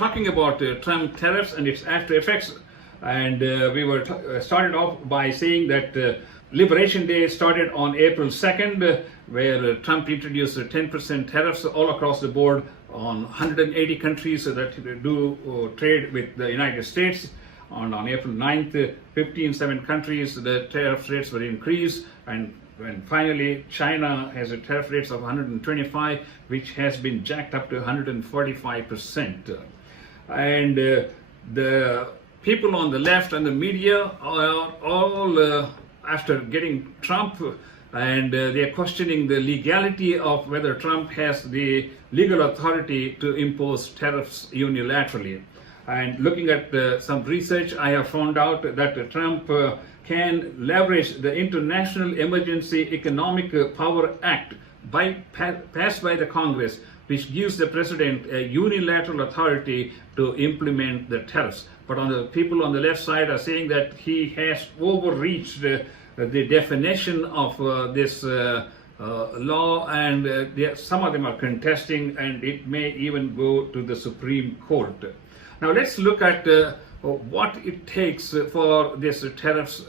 talking about Trump tariffs and its after effects, and we were started off by saying that Liberation Day started on April 2nd, where Trump introduced 10% tariffs all across the board on 180 countries that do trade with the United States. On April 9th, 7 countries, the tariff rates were increased, and finally China has a tariff rates of 125, which has been jacked up to 145%. And the people on the left and the media are all after getting Trump, and they are questioning the legality of whether Trump has the legal authority to impose tariffs unilaterally. And looking at some research, I have found out that Trump can leverage the International Emergency Economic Power Act passed by the Congress, which gives the president a unilateral authority to implement the tariffs. But the people on the left side are saying that he has overreached the definition of this law, and some of them are contesting, and it may even go to the Supreme Court. Now let's look at what it takes for this tariffs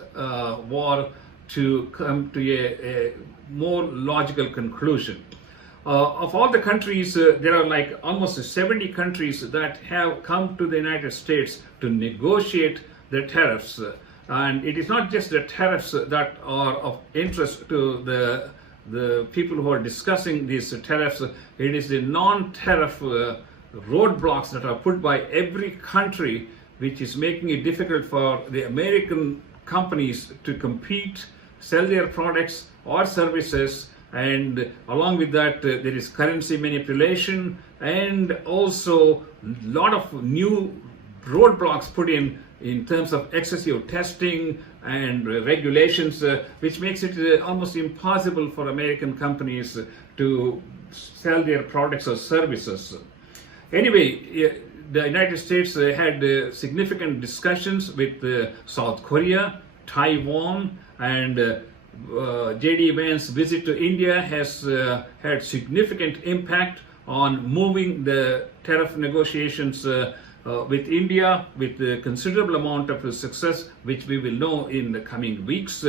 war to come to a more logical conclusion. Of all the countries, there are like almost 70 countries that have come to the United States to negotiate the tariffs. And it is not just the tariffs that are of interest to the people who are discussing these tariffs. It is the non-tariff roadblocks that are put by every country, which is making it difficult for the American companies to compete, sell their products or services, and along with that there is currency manipulation, and also a lot of new roadblocks put in terms of excessive testing and regulations, which makes it almost impossible for American companies to sell their products or services. Anyway, the United States had significant discussions with South Korea, Taiwan, and J.D. Vance's visit to India has had significant impact on moving the tariff negotiations with India, with a considerable amount of success, which we will know in the coming weeks.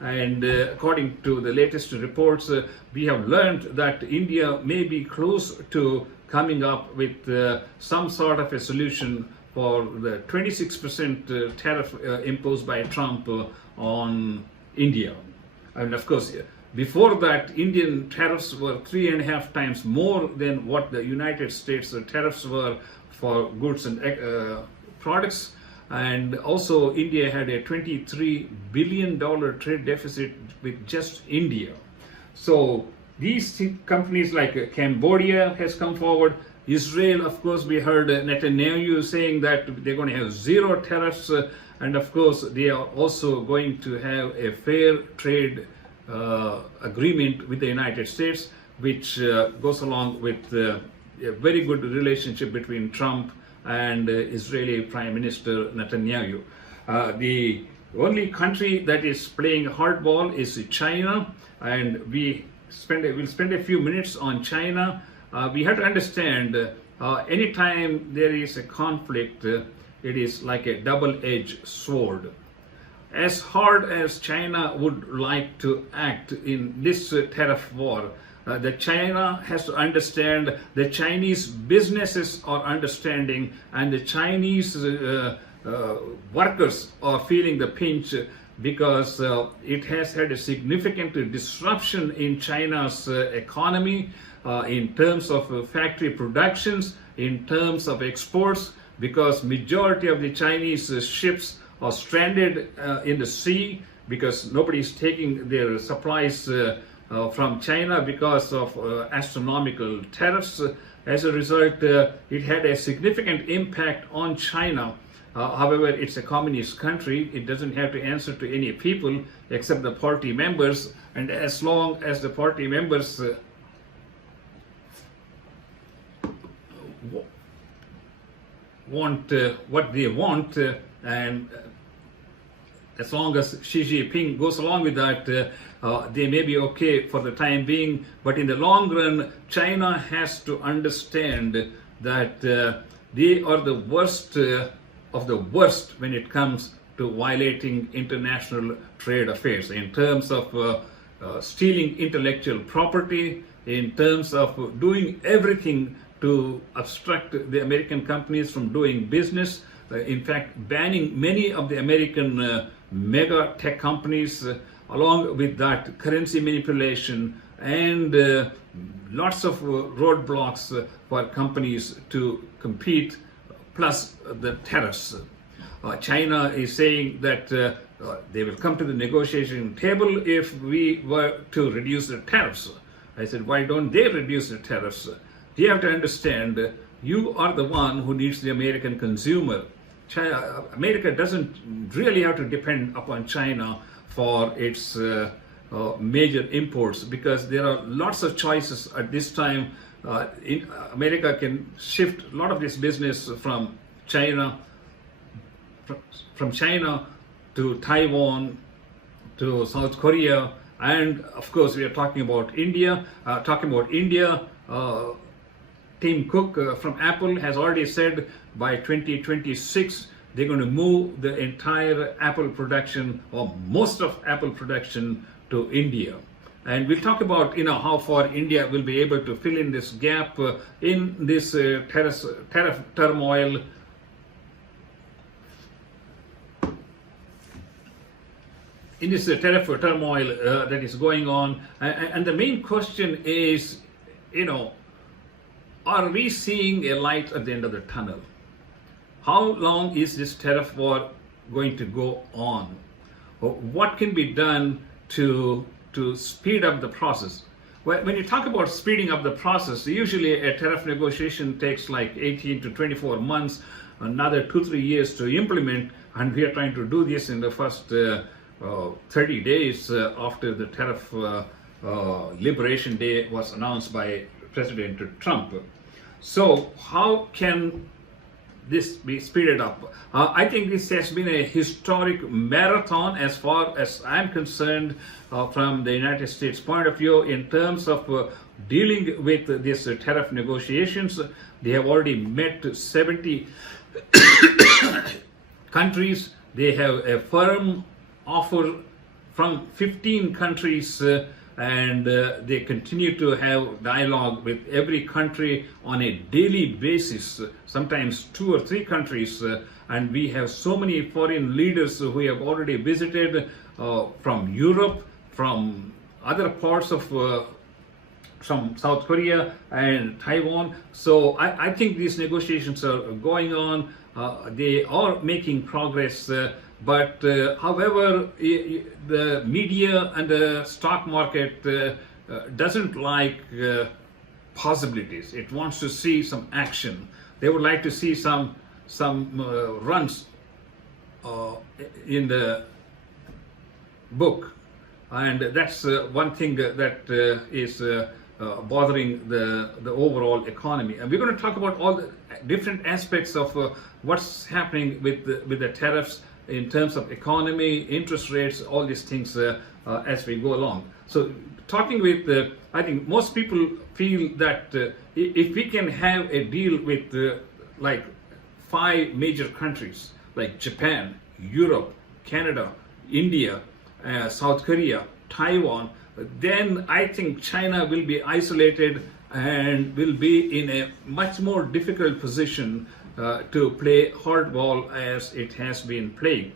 And according to the latest reports, we have learned that India may be close to coming up with some sort of a solution for the 26% tariff imposed by Trump on India. And of course, before that, Indian tariffs were 3.5 times more than what the United States tariffs were for goods and products. And also India had a $23 billion trade deficit with just India. So these companies like Cambodia has come forward. Israel, of course, we heard Netanyahu saying that they're going to have zero tariffs, and of course they are also going to have a fair trade agreement with the United States, which goes along with a very good relationship between Trump and Israeli Prime Minister Netanyahu. The only country that is playing hardball is China, and we'll spend a few minutes on China. We have to understand, anytime there is a conflict, it is like a double-edged sword. As hard as China would like to act in this tariff war, the China has to understand, the Chinese businesses are understanding, and the Chinese workers are feeling the pinch, because it has had a significant disruption in China's economy, in terms of factory productions, in terms of exports, because majority of the Chinese ships are stranded in the sea, because nobody is taking their supplies from China because of astronomical tariffs. As a result, it had a significant impact on China. However, it's a communist country. It doesn't have to answer to any people except the party members, and as long as the party members want what they want, and as long as Xi Jinping goes along with that, they may be okay for the time being. But in the long run, China has to understand that They are the worst of the worst when it comes to violating international trade affairs in terms of stealing intellectual property, in terms of doing everything to obstruct the American companies from doing business. In fact, banning many of the American mega tech companies, along with that currency manipulation and lots of roadblocks for companies to compete, plus the tariffs. China is saying that they will come to the negotiation table if we were to reduce the tariffs. I said, why don't they reduce the tariffs? You have to understand, you are the one who needs the American consumer. America doesn't really have to depend upon China for its major imports, because there are lots of choices at this time. America can shift a lot of this business from China to Taiwan to South Korea, and of course we are talking about India. Tim Cook from Apple has already said by 2026 they're going to move the entire Apple production, or most of Apple production, to India. And we'll talk about how far India will be able to fill in this gap in this tariff turmoil. In this tariff turmoil that is going on. And the main question is, are we seeing a light at the end of the tunnel? How long is this tariff war going to go on? What can be done to speed up the process? When you talk about speeding up the process, usually a tariff negotiation takes like 18 to 24 months, another 2-3 years to implement, and we are trying to do this in the first 30 days after the tariff liberation day was announced by President Trump. So how can this be speeded up? I think this has been a historic marathon as far as I'm concerned from the United States point of view in terms of dealing with these tariff negotiations. They have already met 70 countries. They have a firm offer from 15 countries, and they continue to have dialogue with every country on a daily basis, sometimes 2 or 3 countries, and we have so many foreign leaders who have already visited from Europe, from other parts of from South Korea and Taiwan. So I think these negotiations are going on. They are making progress. But however, the media and the stock market doesn't like possibilities. It wants to see some action. They would like to see some runs in the book, and that's one thing that is bothering the overall economy. And we're going to talk about all the different aspects of what's happening with the tariffs in terms of economy, interest rates, all these things as we go along. So talking with, I think most people feel that if we can have a deal with like 5 major countries like Japan, Europe, Canada, India, South Korea, Taiwan, then I think China will be isolated and will be in a much more difficult position to play hardball as it has been playing.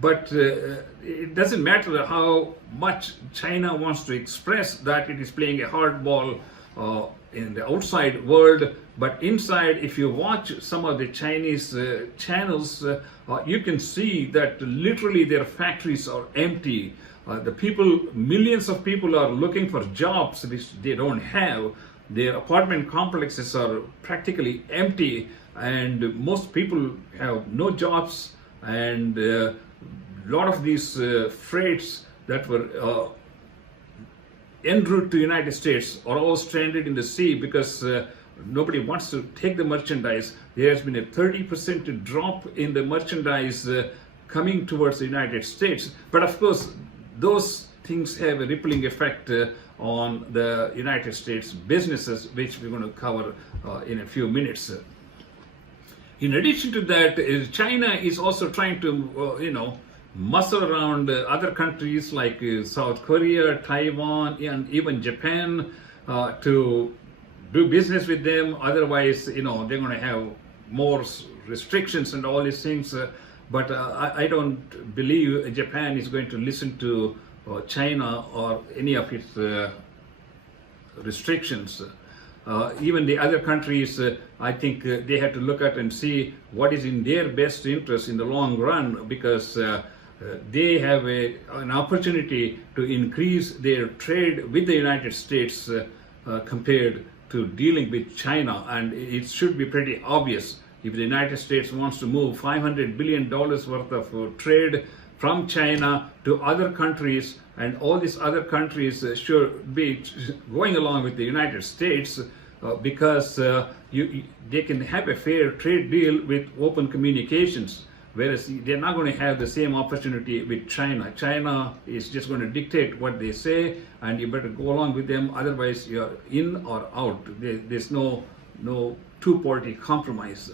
But it doesn't matter how much China wants to express that it is playing a hardball in the outside world, but inside, if you watch some of the Chinese channels, you can see that literally their factories are empty. The people, millions of people are looking for jobs which they don't have. Their apartment complexes are practically empty, and most people have no jobs, and a lot of these freights that were en route to United States are all stranded in the sea because nobody wants to take the merchandise. There has been a 30% drop in the merchandise coming towards the United States. But of course, those things have a rippling effect on the United States businesses, which we're going to cover in a few minutes. In addition to that, China is also trying to, muscle around other countries like South Korea, Taiwan, and even Japan to do business with them. Otherwise, they're going to have more restrictions and all these things. But I don't believe Japan is going to listen to China or any of its restrictions. Even the other countries, I think they have to look at and see what is in their best interest in the long run, because they have an opportunity to increase their trade with the United States compared to dealing with China. And it should be pretty obvious, if the United States wants to move $500 billion worth of trade from China to other countries, and all these other countries should be going along with the United States because they can have a fair trade deal with open communications, whereas they're not going to have the same opportunity with China. China is just going to dictate what they say, and you better go along with them, otherwise you're in or out. There's no two-party compromise.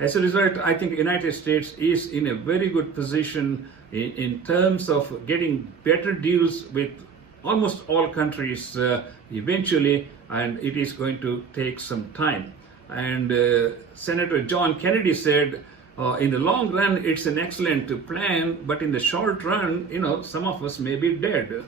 As a result, I think the United States is in a very good position in terms of getting better deals with almost all countries eventually, and it is going to take some time. And Senator John Kennedy said, in the long run, it's an excellent plan, but in the short run, some of us may be dead.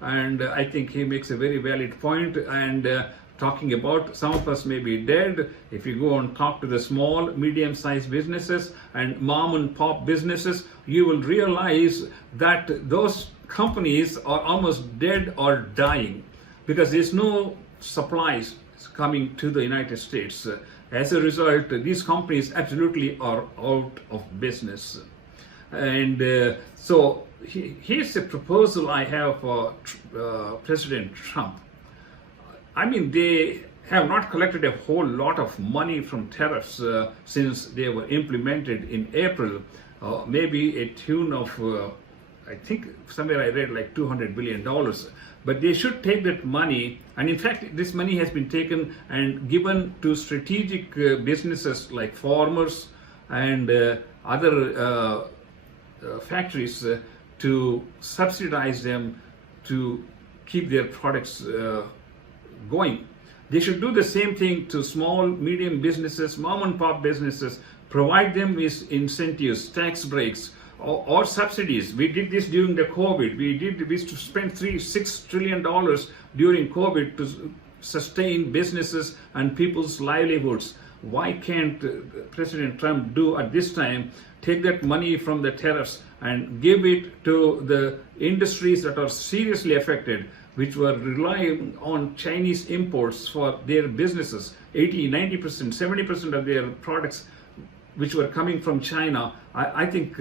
And I think he makes a very valid point. And talking about some of us may be dead, if you go and talk to the small, medium-sized businesses and mom and pop businesses, you will realize that those companies are almost dead or dying because there's no supplies coming to the United States. As a result, these companies absolutely are out of business. And so here's a proposal I have for President Trump. I mean, they have not collected a whole lot of money from tariffs since they were implemented in April, maybe a tune of, I think somewhere I read like $200 billion. But they should take that money, and in fact, this money has been taken and given to strategic businesses like farmers and other factories to subsidize them to keep their products going. They should do the same thing to small, medium businesses, mom and pop businesses, provide them with incentives, tax breaks, or subsidies. We did this during the COVID. We spent $6 trillion during COVID to sustain businesses and people's livelihoods. Why can't President Trump do at this time, take that money from the tariffs and give it to the industries that are seriously affected, which were relying on Chinese imports for their businesses? 80, 90%, 70% of their products which were coming from China. I think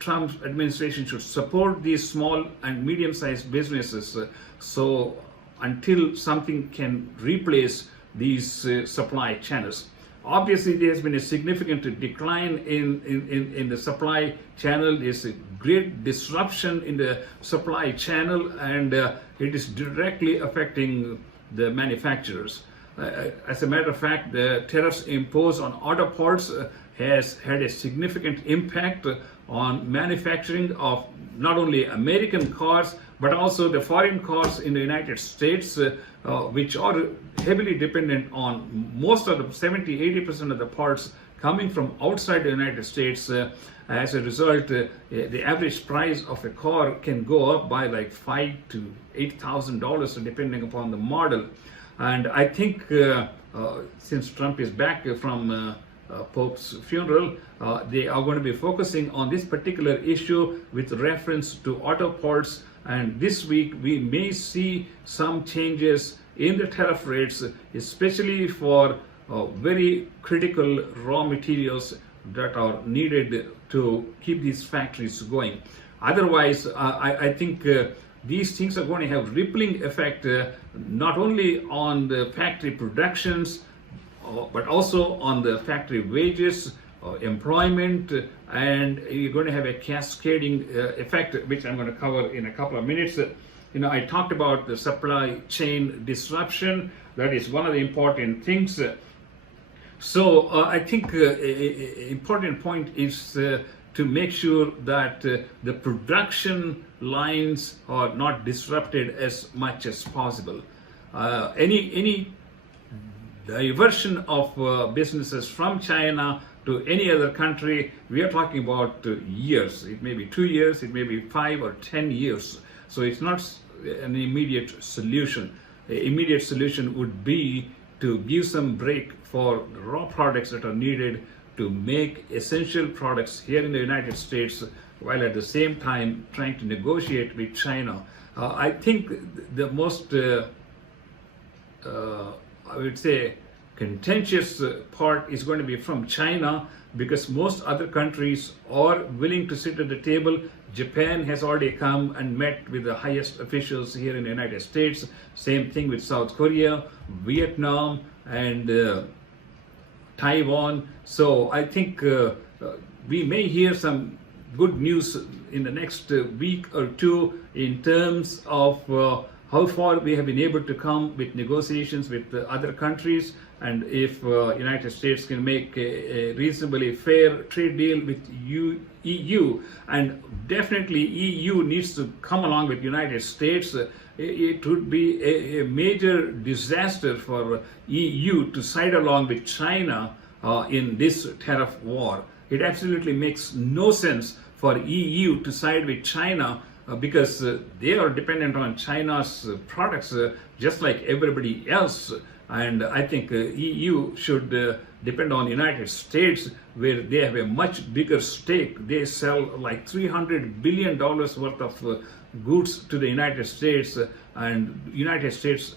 Trump's administration should support these small and medium-sized businesses so until something can replace these supply channels. Obviously, there has been a significant decline in the supply channel. There's a great disruption in the supply channel, and it is directly affecting the manufacturers. As a matter of fact, the tariffs imposed on auto parts has had a significant impact on manufacturing of not only American cars, but also the foreign cars in the United States, which are heavily dependent on most of the 70-80% of the parts coming from outside the United States. As a result, the average price of a car can go up by like $5,000 to $8,000 depending upon the model. And I think since Trump is back from Pope's funeral, they are going to be focusing on this particular issue with reference to auto parts. And this week we may see some changes in the tariff rates, especially for very critical raw materials that are needed to keep these factories going. Otherwise, I think these things are going to have rippling effect not only on the factory productions, but also on the factory wages, employment, and you're going to have a cascading effect, which I'm going to cover in a couple of minutes. I talked about the supply chain disruption. That is one of the important things. So I think important point is to make sure that the production lines are not disrupted as much as possible. Any diversion of businesses from China to any other country, we are talking about years. It may be 2 years, it may be 5 or 10 years. So it's not an immediate solution. An immediate solution would be to give some break for raw products that are needed to make essential products here in the United States, while at the same time trying to negotiate with China. I think the most I would say contentious part is going to be from China, because most other countries are willing to sit at the table. Japan has already come and met with the highest officials here in the United States. Same thing with South Korea, Vietnam, and Taiwan. So I think we may hear some good news in the next week or two in terms of how far we have been able to come with negotiations with other countries, and if United States can make a reasonably fair trade deal with EU, and definitely EU needs to come along with United States. It would be a major disaster for EU to side along with China in this tariff war. It absolutely makes no sense for EU to side with China because they are dependent on China's products just like everybody else. And I think EU should depend on United States, where they have a much bigger stake. They sell like $300 billion worth of goods to the United States, and United States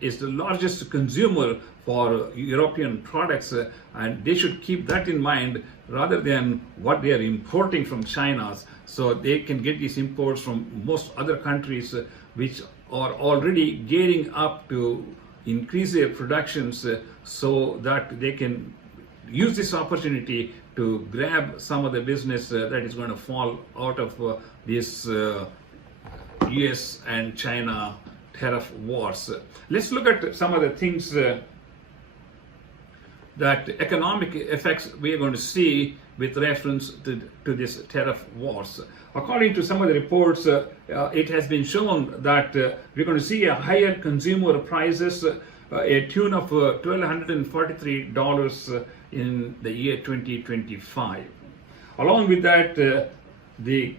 is the largest consumer for European products, and they should keep that in mind rather than what they are importing from China. So they can get these imports from most other countries which are already gearing up to increase their productions so that they can use this opportunity to grab some of the business that is going to fall out of this US and China tariff wars. Let's look at some of the things that economic effects we are going to see with reference to this tariff wars. According to some of the reports, it has been shown that we're going to see a higher consumer prices, a tune of $1,243 in the year 2025. Along with that, the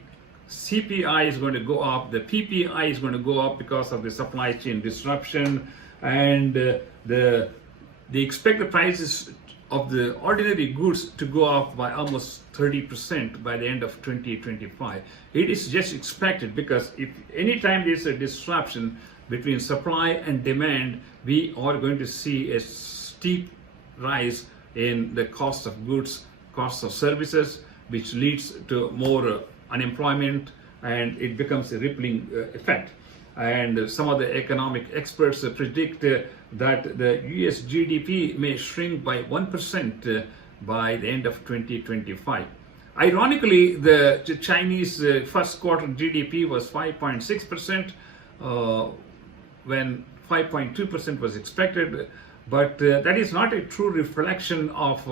CPI is going to go up, the PPI is going to go up because of the supply chain disruption, and they expect the prices of the ordinary goods to go up by almost 30% by the end of 2025. It is just expected, because if anytime there is a disruption between supply and demand, we are going to see a steep rise in the cost of goods, cost of services, which leads to more unemployment, and it becomes a rippling effect. And some of the economic experts predict that the US GDP may shrink by 1% by the end of 2025. Ironically, the Chinese first quarter GDP was 5.6% when 5.2% was expected, but that is not a true reflection of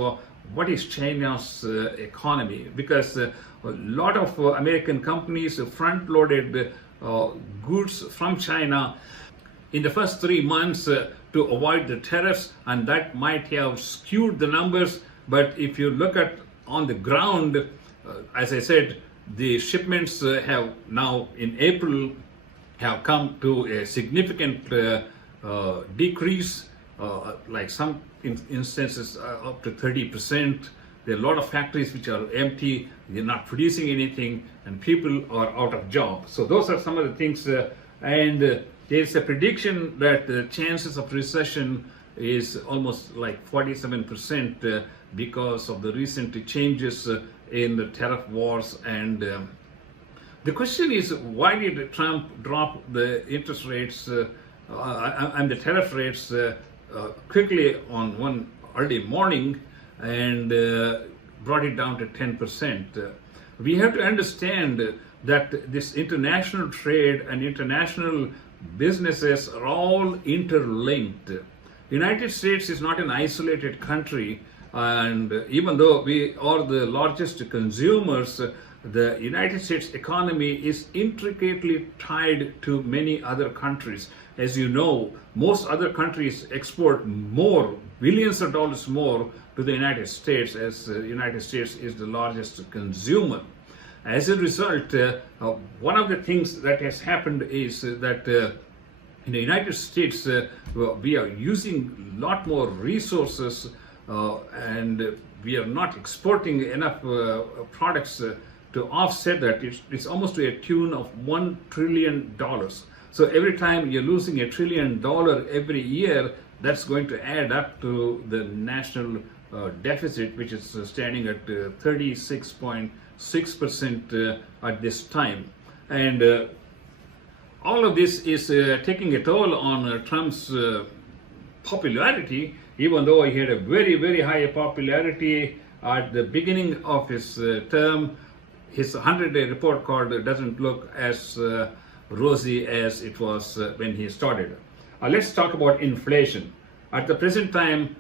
what is China's economy, because a lot of American companies front-loaded goods from China in the first 3 months to avoid the tariffs, and that might have skewed the numbers. But if you look at on the ground, as I said, the shipments have now in April have come to a significant decrease, like some instances up to 30%. There are a lot of factories which are empty, they're not producing anything, and people are out of jobs. So those are some of the things, and there's a prediction that the chances of recession is almost like 47% because of the recent changes in the tariff wars. And the question is, why did Trump drop the interest rates and the tariff rates quickly on one early morning and brought it down to 10%? We have to understand that this international trade and international businesses are all interlinked. United States is not an isolated country, and even though we are the largest consumers, the United States economy is intricately tied to many other countries. As you know, most other countries export more, billions of dollars more to the United States, as the United States is the largest consumer. As a result, one of the things that has happened is that in the United States, we are using a lot more resources and we are not exporting enough products to offset that. It's almost to a tune of $1 trillion. So every time you're losing $1 trillion every year, that's going to add up to the national deficit, which is standing at 36.6% at this time. And all of this is taking a toll on Trump's popularity, even though he had a very, very high popularity at the beginning of his term. His 100-day report card doesn't look as rosy as it was when he started. Let's talk about inflation. At the present time,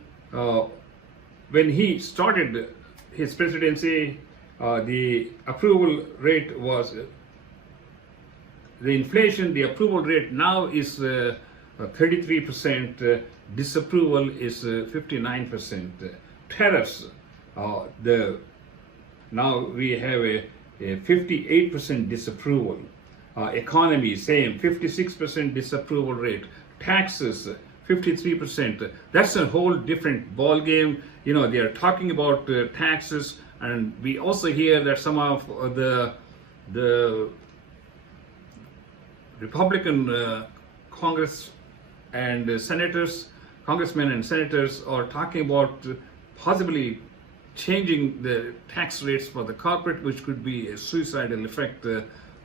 when he started his presidency, the approval rate was the inflation. The approval rate now is 33%. Disapproval is 59%. Tariffs. Now we have a 58% disapproval. Economy, same, 56% disapproval rate. Taxes, 53%. That's a whole different ball game. You know, they are talking about taxes, and we also hear that some of the Republican congressmen and senators are talking about possibly changing the tax rates for the corporate, which could be a suicidal effect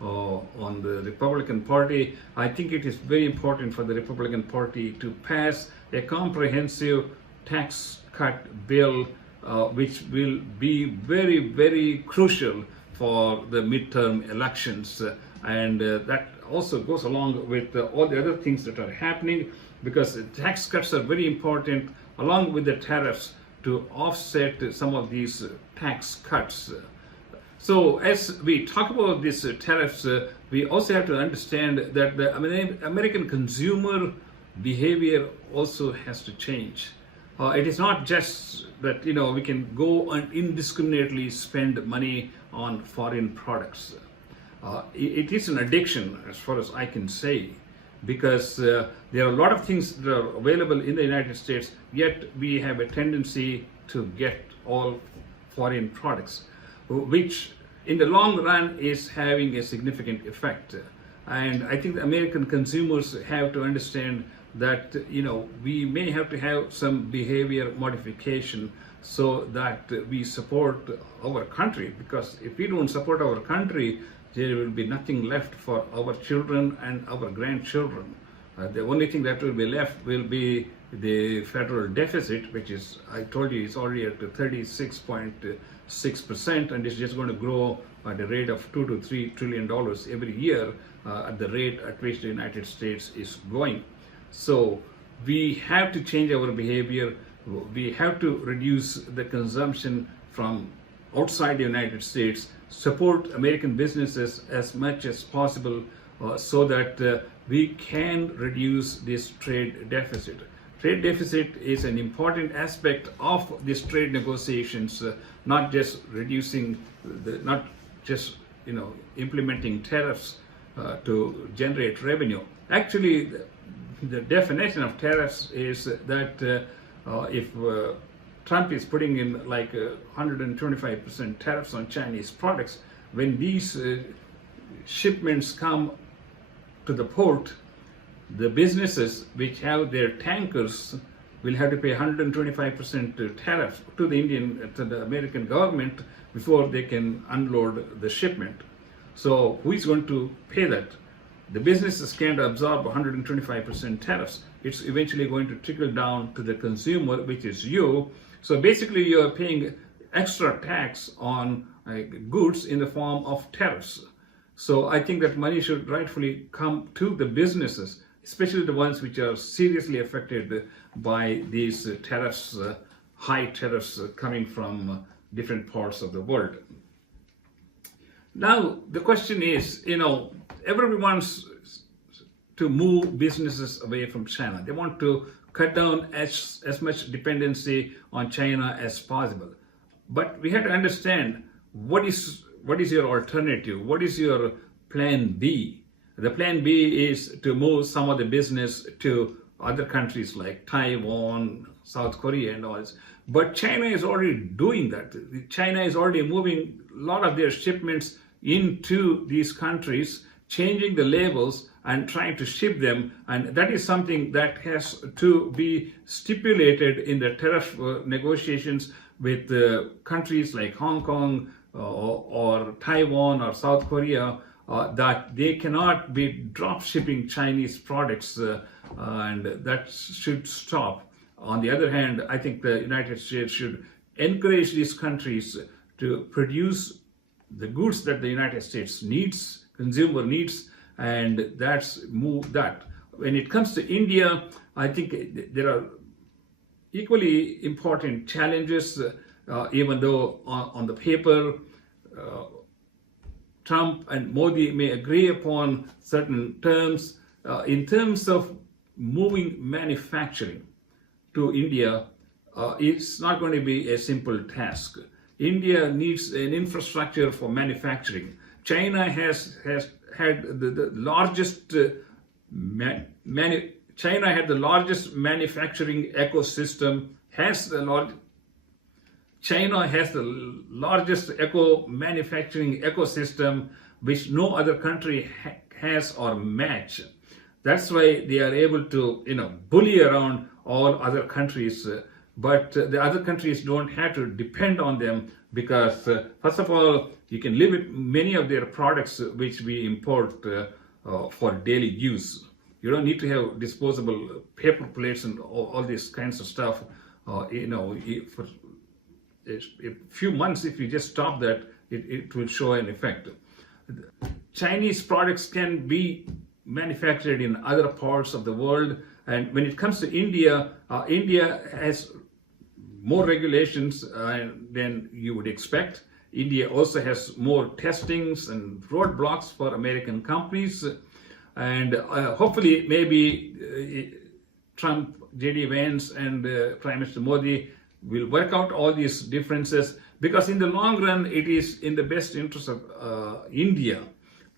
on the Republican Party. I think it is very important for the Republican Party to pass a comprehensive tax cut bill, which will be very, very crucial for the midterm elections. And that also goes along with all the other things that are happening, because tax cuts are very important along with the tariffs to offset some of these tax cuts. So as we talk about these tariffs, we also have to understand that the American consumer behavior also has to change. It is not just that, you know, we can go and indiscriminately spend money on foreign products. It is an addiction, as far as I can say, because there are a lot of things that are available in the United States, yet we have a tendency to get all foreign products, which in the long run is having a significant effect. And I think the American consumers have to understand that, you know, we may have to have some behavior modification so that we support our country, because if we don't support our country, there will be nothing left for our children and our grandchildren. The only thing that will be left will be the federal deficit, which is, I told you, is already at 36.6%, and it's just going to grow at a rate of $2 to $3 trillion every year at the rate at which the United States is going. So we have to change our behavior. We have to reduce the consumption from outside the United States, support American businesses as much as possible so that we can reduce this trade deficit. Trade deficit is an important aspect of these trade negotiations, not just reducing, not just, you know, implementing tariffs to generate revenue. Actually, the definition of tariffs is that if Trump is putting in like 125% tariffs on Chinese products, when these shipments come to the port, the businesses which have their tankers will have to pay 125% tariff to the American government before they can unload the shipment. So who is going to pay that? The businesses can't absorb 125% tariffs. It's eventually going to trickle down to the consumer, which is you. So basically you are paying extra tax on goods in the form of tariffs. So I think that money should rightfully come to the businesses, especially the ones which are seriously affected by these tariffs, high tariffs coming from different parts of the world. Now, the question is, everyone wants to move businesses away from China. They want to cut down as much dependency on China as possible. But we have to understand what is your alternative? What is your plan B? The plan B is to move some of the business to other countries like Taiwan, South Korea and all this. But China is already doing that. China is already moving a lot of their shipments into these countries, changing the labels and trying to ship them. And that is something that has to be stipulated in the tariff negotiations with countries like Hong Kong or Taiwan or South Korea, that they cannot be drop shipping Chinese products, and that should stop. On the other hand, I think the United States should encourage these countries to produce the goods that the United States needs, consumer needs, and that's move that. When it comes to India, I think there are equally important challenges, even though on the paper, Trump and Modi may agree upon certain terms. In terms of moving manufacturing to India, it's not going to be a simple task. India needs an infrastructure for manufacturing. China has had the largest China had the largest manufacturing ecosystem. China has the largest manufacturing ecosystem, which no other country has or match. That's why they are able to, bully around all other countries. But the other countries don't have to depend on them because, first of all, you can live with many of their products which we import for daily use. You don't need to have disposable paper plates and all these kinds of stuff. For a few months, if you just stop that, it will show an effect. Chinese products can be manufactured in other parts of the world. And when it comes to India, India has more regulations than you would expect. India also has more testings and roadblocks for American companies. And hopefully, maybe Trump, J.D. Vance, and Prime Minister Modi will work out all these differences, because in the long run, it is in the best interest of India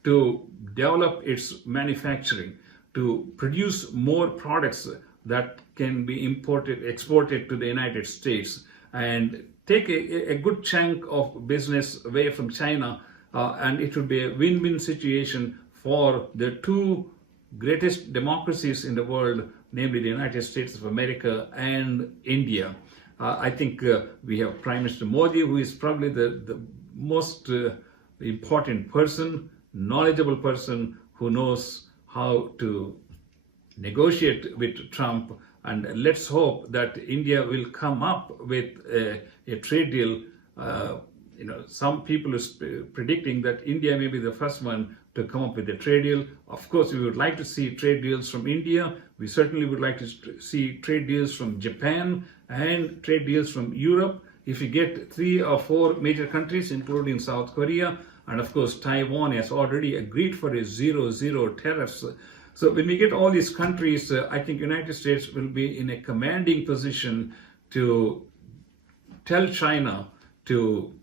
to develop its manufacturing, to produce more products that can be exported to the United States, and take a good chunk of business away from China, and it would be a win-win situation for the two greatest democracies in the world, namely the United States of America and India. I think we have Prime Minister Modi, who is probably the most important person, knowledgeable person, who knows how to negotiate with Trump. And let's hope that India will come up with a trade deal. Some people are predicting that India may be the first one to come up with a trade deal. Of course, we would like to see trade deals from India. We certainly would like to see trade deals from Japan and trade deals from Europe. If you get 3 or 4 major countries, including South Korea, and of course Taiwan has already agreed for a 0-0 tariffs. So when we get all these countries, I think United States will be in a commanding position to tell China to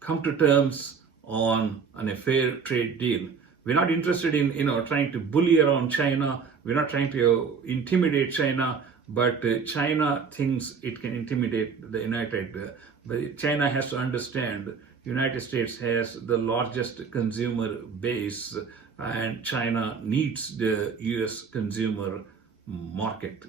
come to terms on a fair trade deal. We're not interested in trying to bully around China. We're not trying to intimidate China, but China thinks it can intimidate the but China has to understand the United States has the largest consumer base, and China needs the US consumer market.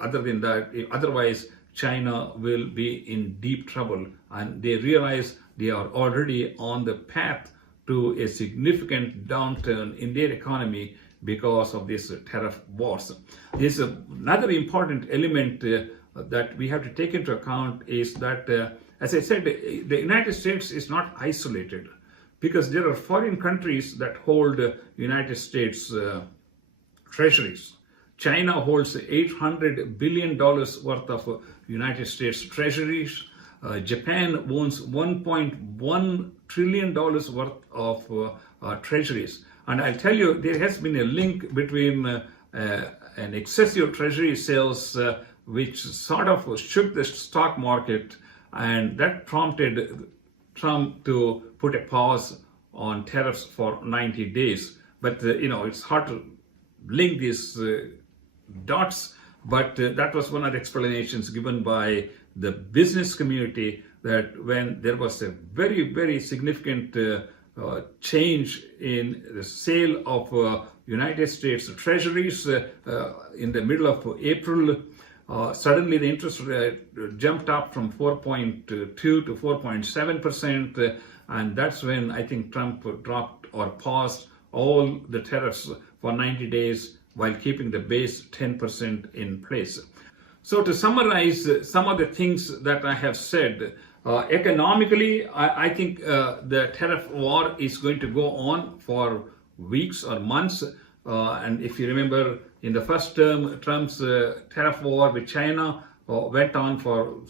Other than that, otherwise China will be in deep trouble, and they realize they are already on the path to a significant downturn in their economy because of this tariff wars. There's another important element that we have to take into account is that, as I said, the United States is not isolated, because there are foreign countries that hold United States treasuries. China holds $800 billion worth of United States treasuries. Japan owns $1.1 trillion worth of treasuries. And I'll tell you, there has been a link between an excessive treasury sales which sort of shook the stock market, and that prompted Trump to put a pause on tariffs for 90 days. But it's hard to link these dots, but that was one of the explanations given by the business community, that when there was a very, very significant change in the sale of United States treasuries in the middle of April, suddenly the interest rate jumped up from 4.2 to 4.7%, and that's when I think Trump dropped or paused all the tariffs for 90 days while keeping the base 10% in place. So to summarize some of the things that I have said, economically, I think the tariff war is going to go on for weeks or months. And if you remember, in the first term, Trump's tariff war with China went on for,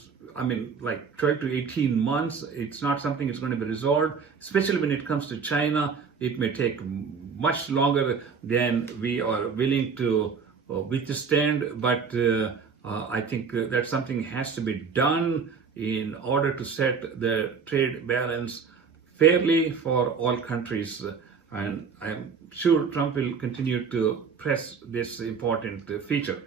like 12 to 18 months. It's not something that's going to be resolved, especially when it comes to China. It may take much longer than we are willing to withstand, but I think that something has to be done in order to set the trade balance fairly for all countries. And I'm sure Trump will continue to press this important feature.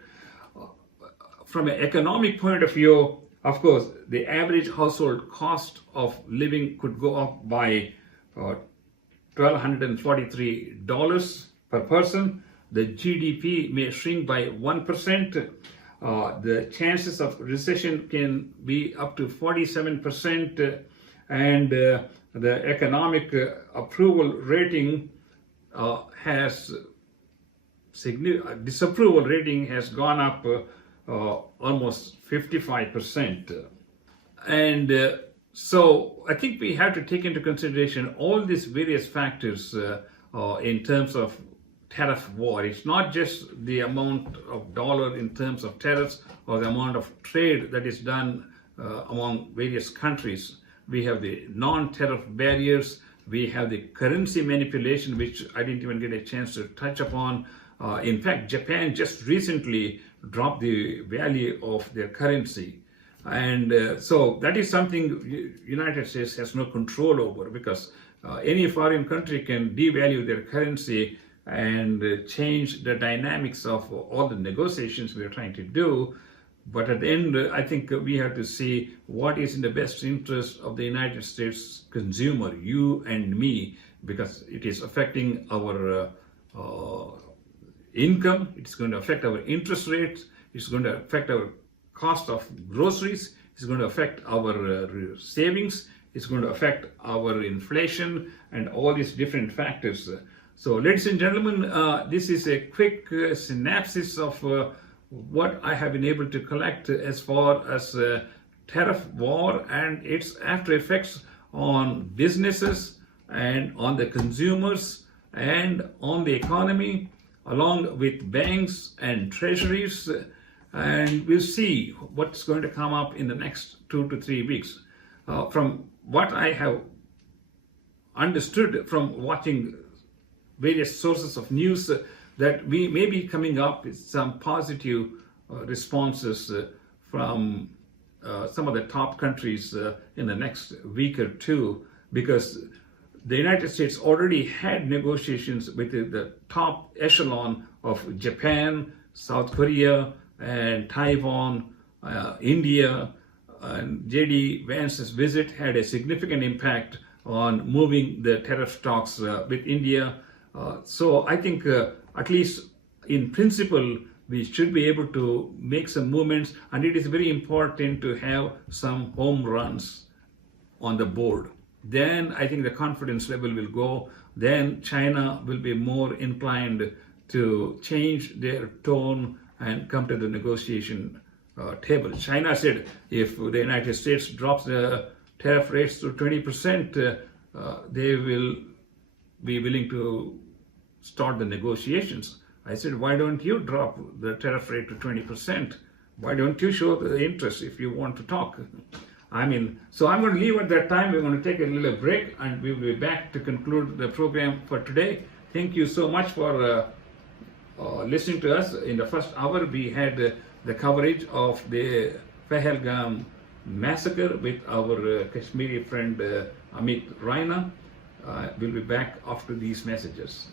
From an economic point of view, of course, the average household cost of living could go up by $1,243 per person. The GDP may shrink by 1%. The chances of recession can be up to 47%, and the economic approval rating disapproval rating has gone up almost 55%. And so I think we have to take into consideration all these various factors in terms of tariff war. It's not just the amount of dollar in terms of tariffs or the amount of trade that is done among various countries. We have the non-tariff barriers. We have the currency manipulation, which I didn't even get a chance to touch upon. In fact, Japan just recently dropped the value of their currency. And so that is something United States has no control over, because any foreign country can devalue their currency and change the dynamics of all the negotiations we are trying to do. But at the end, I think we have to see what is in the best interest of the United States consumer, you and me, because it is affecting our income, it's going to affect our interest rates, it's going to affect our cost of groceries, it's going to affect our savings, it's going to affect our inflation and all these different factors. So ladies and gentlemen, this is a quick synopsis of what I have been able to collect as far as tariff war and its after effects on businesses and on the consumers and on the economy, along with banks and treasuries. And we'll see what's going to come up in the next 2 to 3 weeks. From what I have understood from watching various sources of news, that we may be coming up with some positive responses from some of the top countries in the next week or two, because the United States already had negotiations with the top echelon of Japan, South Korea, and Taiwan, India, and J.D. Vance's visit had a significant impact on moving the tariff talks with India. So I think at least in principle, we should be able to make some movements, and it is very important to have some home runs on the board. Then I think the confidence level will go. Then China will be more inclined to change their tone and come to the negotiation table. China said if the United States drops the tariff rates to 20%, they will be willing to start the negotiations. I said, why don't you drop the tariff rate to 20%? Why don't you show the interest if you want to talk? I mean, so I'm going to leave at that time. We're going to take a little break and we will be back to conclude the program for today. Thank you so much for listening to us. In the first hour, we had the coverage of the Pahalgam massacre with our Kashmiri friend Amit Raina. We'll be back after these messages.